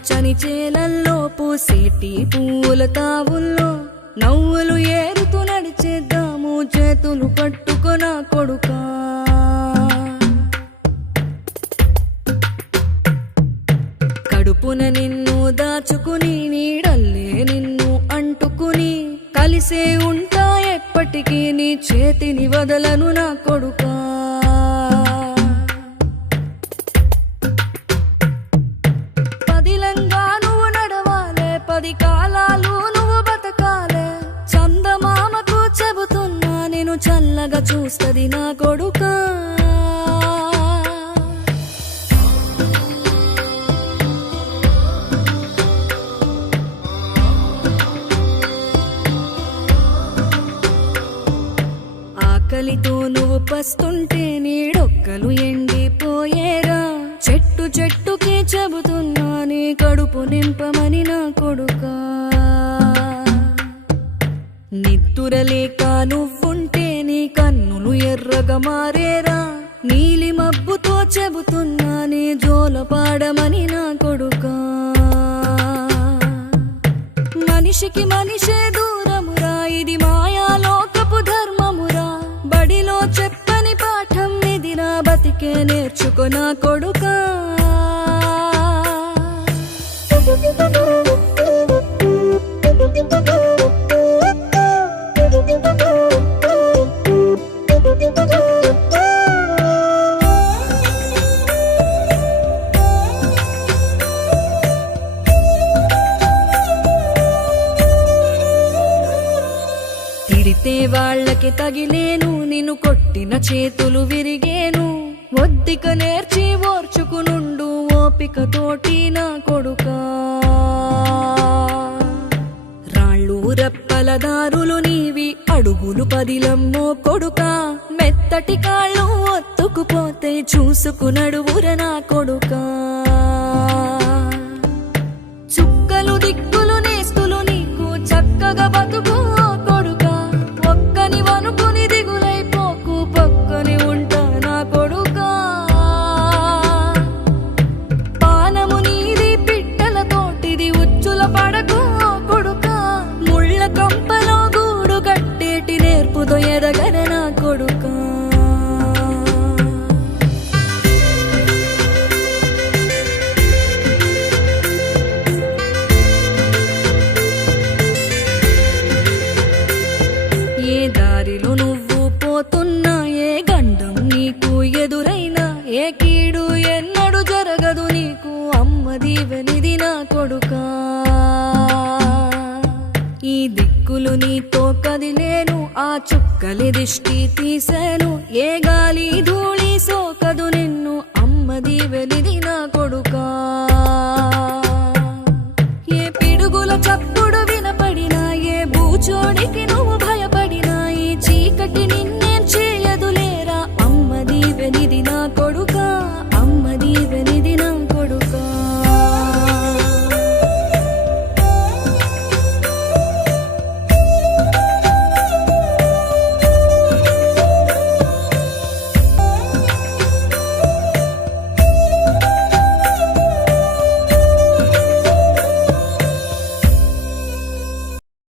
పచ్చని చేలల్లో పూసేటి పూల తావుల్లో నవ్వులు ఏరుతూ నడిచేద్దాము చేతులు పట్టుకొన కొడుకా. కడుపున నిన్ను దాచుకుని నీడల్లే నిన్ను అంటుకుని కలిసే ఉంటా ఎప్పటికీ నీ చేతిని వదలను నా కొడుకా. పదిలంగా నువ్వు నడవాలే, 10 కాలాలు నువ్వు బతకాలే. చందమామకు చెబుతున్నా నేను చల్లగా చూస్తది నా కొడుకా. ఆకలితో నువ్వు పస్తుంటే నీడొక్కలు ఎండిపోయేరా. చెట్టు చెట్టుకే చెబుతున్నా నీ కడుపు నింపమని నా కొడుకా. నిద్దురలేక నువ్వుంటే నీ కన్నులు ఎర్రగా మారేరా. నీలి మబ్బుతో చెబుతున్నా నీ జోల పాడమని నా కొడుకా. మనిషికి మనిషే దూరమురా, ఇది మాయాలోకపు ధర్మమురా. బడిలో చెప్పని పాఠం ఇది నా బతికే నేర్చుకో నా కొడుకా. తిడితే వాళ్ళకి తగిలేను, నిన్ను కొట్టిన చేతులు విరిగేను. ఒద్దిక నేర్చి ఓర్చుకునుండు ఓపిక తోటి నా కొడుకా. రాళ్ళు రప్పల దారులు నీవి, అడుగులు పదిలమ్మో కొడుకా. మెత్తటి కాళ్ళు ఒత్తుకుపోతే చూసుకునడువుర నా కొడుకా. చుక్కలు దిక్కులు నేస్తులు నీకు చక్కగా బతుకు కొడుకా. ఒక్కని వనుకుని దిగులైపోకు, పక్కని ఉంటా నా కొడుకా. పానము నీది పిట్టల తోటిది, ఉచ్చుల పడకు కొడుకా. ముళ్ళ కంపలో గూడు కట్టేటి నేర్పుతో ఎదగన నా కొడుకా. ఏ దారిలో నువ్వు పోతున్నా, ఏ గండం నీకు ఎదురైనా, ఏ కీడు ఎన్నడు జరగదు నీకు అమ్మ దీవెనిది నా కొడుకా. ఈ దిక్కులు నీతో కదిలేను, ఆ చుక్కలి దిష్టి తీసేను. ఏ గాలి ధూళి సోకదు నిన్ను అమ్మ దీవెనిది నా కొడుకా. ఏ పిడుగుల చప్పుడు